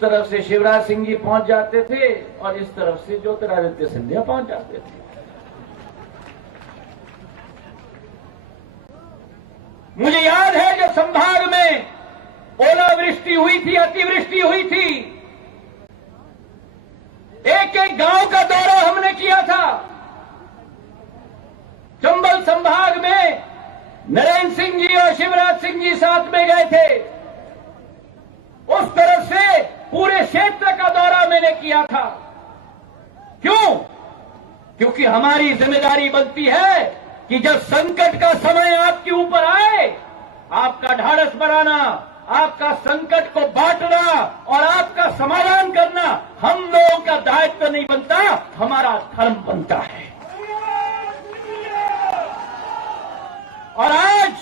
तरफ से शिवराज सिंह जी पहुंच जाते थे और इस तरफ से ज्योतिरादित्य सिंधिया पहुंच जाते थे। मुझे याद है जब संभाग में ओलावृष्टि हुई थी, अतिवृष्टि हुई थी, एक एक गांव का दौरा हमने किया था। चंबल संभाग में नरेंद्र सिंह जी और शिवराज सिंह जी साथ में गए थे। उस तरफ से पूरे क्षेत्र का दौरा मैंने किया था। क्यों? क्योंकि हमारी जिम्मेदारी बनती है कि जब संकट का समय आपके ऊपर आए, आपका ढाढ़स बढ़ाना, आपका संकट को बांटना और आपका समाधान करना हम लोगों का दायित्व नहीं बनता, हमारा धर्म बनता है। और आज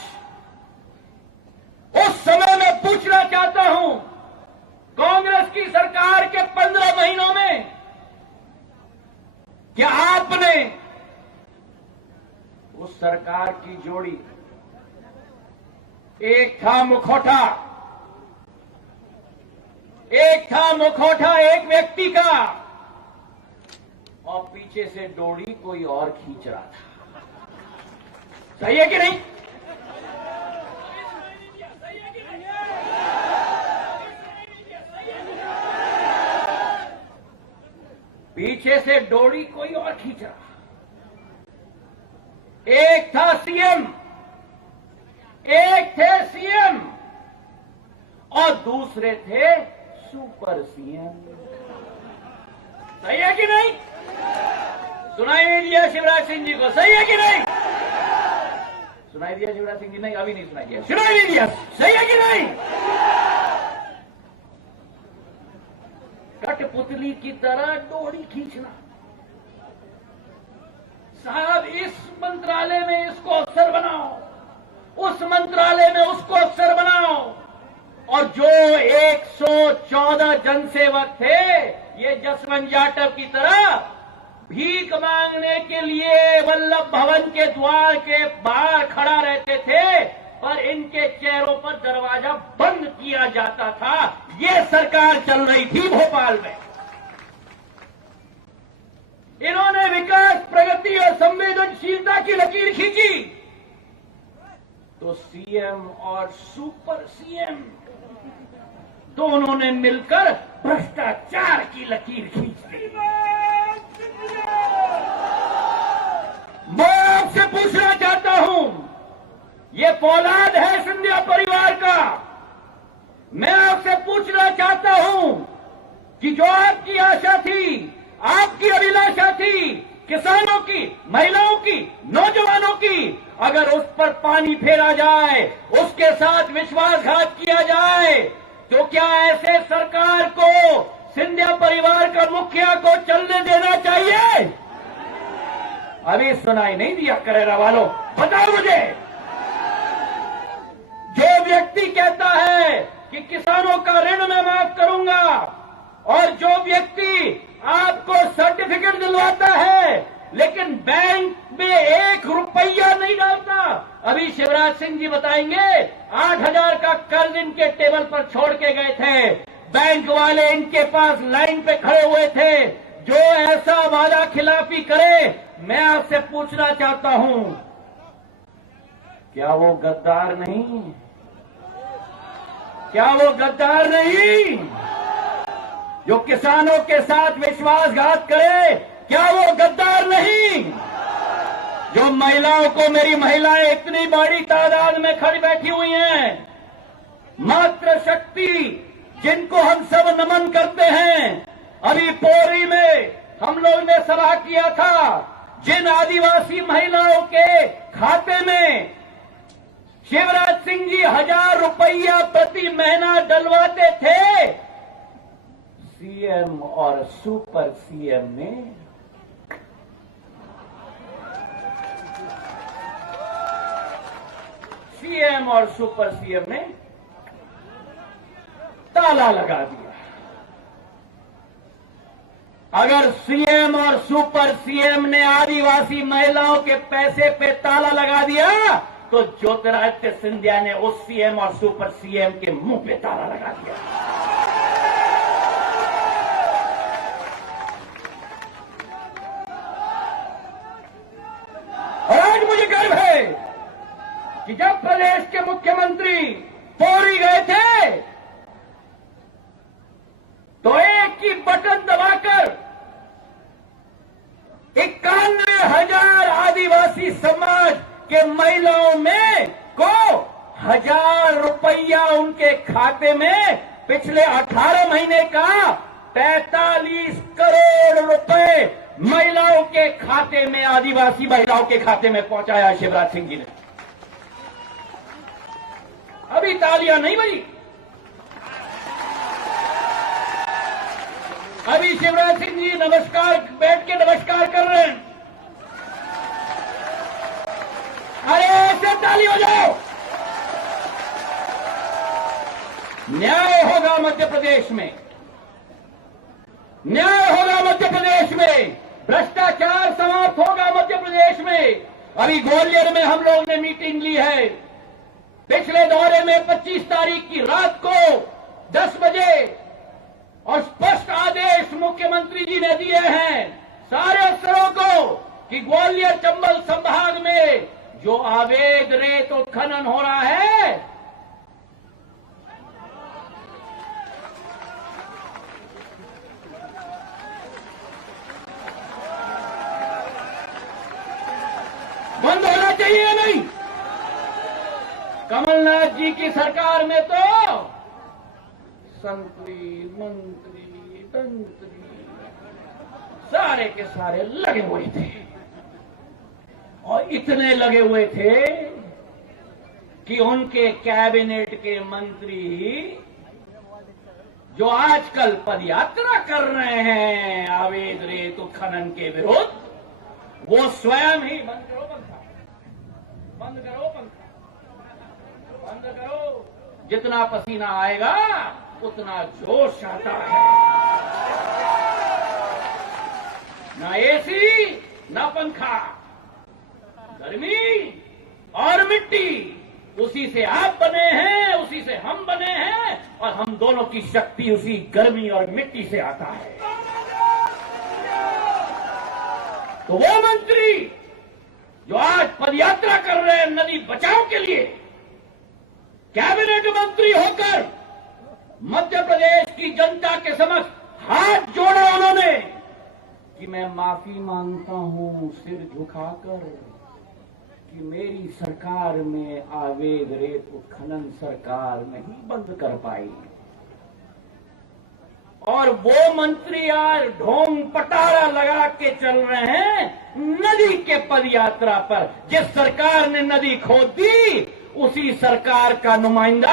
उस समय में पूछना चाहता हूं, कांग्रेस की सरकार के 15 महीनों में क्या आपने उस सरकार की जोड़ी, एक था मुखौटा एक व्यक्ति का और पीछे से डोरी कोई और खींच रहा था। सही है कि नहीं? पीछे से डोरी कोई और खींच रहा। एक था सीएम, एक थे सीएम और दूसरे थे सुपर सीएम। सही है कि नहीं? सुनाई नहीं दिया शिवराज सिंह जी को? सही है कि नहीं? सुनाई दिया शिवराज सिंह जी? नहीं, अभी नहीं सुनाई दिया। सुनाई नहीं दिया? सही है कि नहीं? कठपुतली की तरह डोरी खींचना। साहब, इस मंत्रालय में इसको अफसर बनाओ, उस मंत्रालय में उसको अफसर बनाओ, और जो 114 जनसेवक थे ये जसवंत जाटव की तरह भीख मांगने के लिए वल्लभ भवन के द्वार के बाहर खड़ा रहते थे, पर इनके चेहरों पर दरवाजा बंद किया जाता था। ये सरकार चल रही थी भोपाल में। इन्होंने विकास, प्रगति और संवेदनशीलता की लकीर खींची, तो सीएम और सुपर सीएम दोनों ने मिलकर भ्रष्टाचार की लकीर खींच दी। मैं आपसे पूछना चाहता हूं, ये फौलाद है सिंधिया परिवार का। मैं आपसे पूछना चाहता हूं कि जो आपकी आशा थी, आपकी अभिलाषा थी, किसानों की, महिलाओं की, नौजवानों की, अगर उस पर पानी फेरा जाए, उसके साथ विश्वासघात किया जाए, तो क्या ऐसे सरकार को, सिंधिया परिवार का मुखिया को चलने देना चाहिए? अभी सुनाई नहीं दिया करेरा वालों? बताओ मुझे। जो व्यक्ति कहता है कि किसानों का ऋण मैं माफ करूंगा, और जो व्यक्ति आपको सर्टिफिकेट दिलवाता है लेकिन बैंक में 1 रुपया नहीं डालता, अभी शिवराज सिंह जी बताएंगे 8,000 का कर्ज इनके टेबल पर छोड़ के गए थे, बैंक वाले इनके पास लाइन पे खड़े हुए थे। जो ऐसा वादा खिलाफी करे, मैं आपसे पूछना चाहता हूं, क्या वो गद्दार नहीं? क्या वो गद्दार नहीं जो किसानों के साथ विश्वासघात करे? क्या वो गद्दार नहीं जो महिलाओं को, मेरी महिलाएं इतनी बड़ी तादाद में खड़ी बैठी हुई हैं, मातृ शक्ति जिनको हम सब नमन करते हैं। अभी पोरी में हम लोग ने सभा किया था, जिन आदिवासी महिलाओं के खाते में शिवराज सिंह जी 1,000 रुपया प्रति महीना डलवाते थे, सीएम और सुपर सीएम ने ताला लगा दिया। अगर सीएम और सुपर सीएम ने आदिवासी महिलाओं के पैसे पे ताला लगा दिया, तो ज्योतिरादित्य सिंधिया ने उस सीएम और सुपर सीएम के मुंह पे ताला लगा दिया। कि जब प्रदेश के मुख्यमंत्री पौड़ी गए थे तो एक ही बटन दबाकर 91,000 आदिवासी समाज के महिलाओं में को 1,000 रुपया उनके खाते में पिछले 18 महीने का 45 करोड़ रुपए महिलाओं के खाते में, आदिवासी महिलाओं के खाते में पहुंचाया शिवराज सिंह जी ने। अभी तालियां नहीं बजी, अभी शिवराज सिंह जी नमस्कार बैठ के नमस्कार कर रहे हैं। अरे ऐसे ताली हो जाओ। न्याय होगा मध्य प्रदेश में, न्याय होगा मध्य प्रदेश में, भ्रष्टाचार समाप्त होगा मध्य प्रदेश में। अभी ग्वालियर में हम लोगों ने मीटिंग ली है। पिछले दौरे में 25 तारीख की रात को 10 बजे और स्पष्ट आदेश मुख्यमंत्री जी ने दिए हैं सारे अफसरों को कि ग्वालियर चंबल संभाग में जो अवैध रेत उत्खनन हो रहा है, बंद होना चाहिए या नहीं? कमलनाथ जी की सरकार में तो संतरी, मंत्री, तंत्री सारे के सारे लगे हुए थे और इतने लगे हुए थे कि उनके कैबिनेट के मंत्री जो आजकल पदयात्रा कर रहे हैं अवैध रेत उत्खनन के विरुद्ध, वो स्वयं ही बंद करो पंखा, बंद करो पंखा, बंद करो। जितना पसीना आएगा उतना जोश आता है। ना एसी ना पंखा, गर्मी और मिट्टी, उसी से आप बने हैं, उसी से हम बने हैं और हम दोनों की शक्ति उसी गर्मी और मिट्टी से आता है। तो वो मंत्री जो आज पदयात्रा कर रहे हैं नदी बचाओ के लिए, कैबिनेट मंत्री होकर मध्य प्रदेश की जनता के समक्ष हाथ जोड़ा उन्होंने कि मैं माफी मांगता हूं सिर झुकाकर कि मेरी सरकार में अवैध रेत उत्खनन सरकार नहीं बंद कर पाई। और वो मंत्री आज ढोंग पटारा लगा के चल रहे हैं नदी के पदयात्रा पर। जिस सरकार ने नदी खोद दी उसी सरकार का नुमाइंदा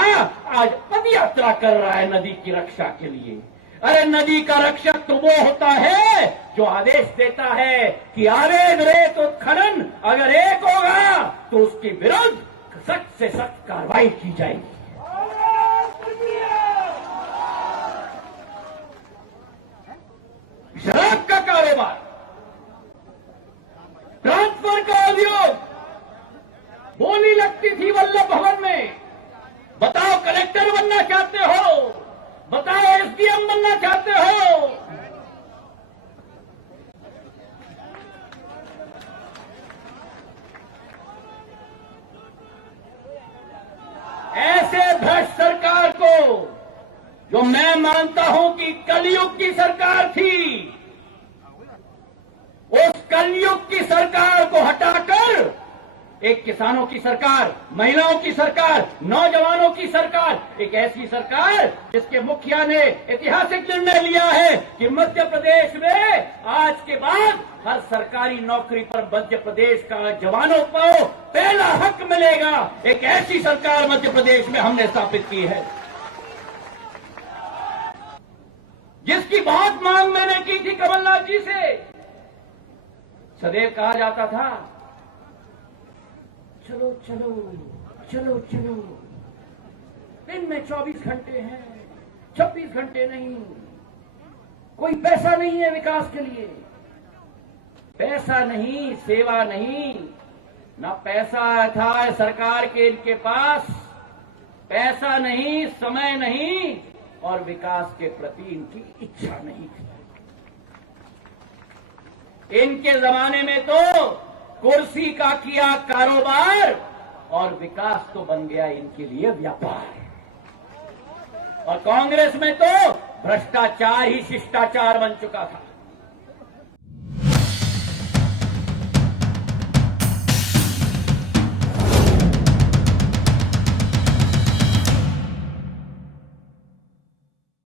आज पदयात्रा कर रहा है नदी की रक्षा के लिए। अरे नदी का रक्षक तो वो होता है जो आदेश देता है कि अवैध रेत उत्खनन अगर एक होगा तो उसके विरुद्ध सख्त से सख्त कार्रवाई की जाएगी। शराब का कारोबार, ट्रांसफर का उद्योग, बोली लगती थी वल्लभ भवन में। बताओ कलेक्टर बनना चाहते हो, बताओ एसडीएम बनना चाहते हो, ऐसे भ्रष्ट सरकार को जो मैं मानता हूं कि कलयुग की सरकार थी, उस कलयुग की सरकार को हटाकर एक किसानों की सरकार, महिलाओं की सरकार, नौजवानों की सरकार, एक ऐसी सरकार जिसके मुखिया ने ऐतिहासिक निर्णय लिया है कि मध्य प्रदेश में आज के बाद हर सरकारी नौकरी पर मध्य प्रदेश का जवानों को पहला हक मिलेगा। एक ऐसी सरकार मध्य प्रदेश में हमने स्थापित की है, जिसकी बहुत मांग मैंने की थी कमलनाथ जी से। सदैव कहा जाता था चलो चलो चलो चलो, दिन में 24 घंटे हैं, 26 घंटे नहीं, कोई पैसा नहीं है विकास के लिए। पैसा नहीं, सेवा नहीं, ना पैसा था सरकार के इनके पास, पैसा नहीं, समय नहीं और विकास के प्रति इनकी इच्छा नहीं थी। इनके जमाने में तो कुर्सी का किया कारोबार और विकास तो बन गया इनके लिए व्यापार। और कांग्रेस में तो भ्रष्टाचार ही शिष्टाचार बन चुका था।